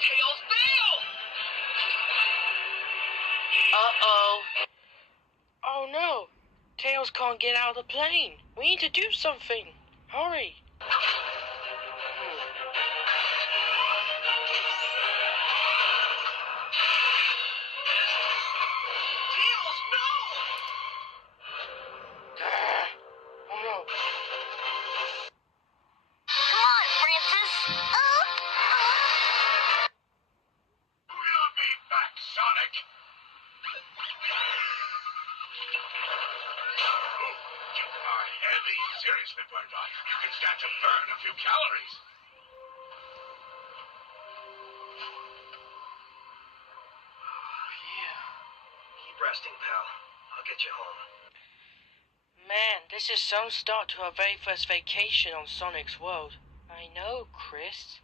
Tails, bail! Uh-oh. Oh no. Tails can't get out of the plane. We need to do something. Hurry. Tails, no! Oh no. Come on, Francis. We'll be back, Sonic. You are heavy. Seriously, Birdbot. You can stand to burn a few calories. Yeah. Keep resting, pal. I'll get you home. Man, this is some start to our very first vacation on Sonic's World. I know, Chris.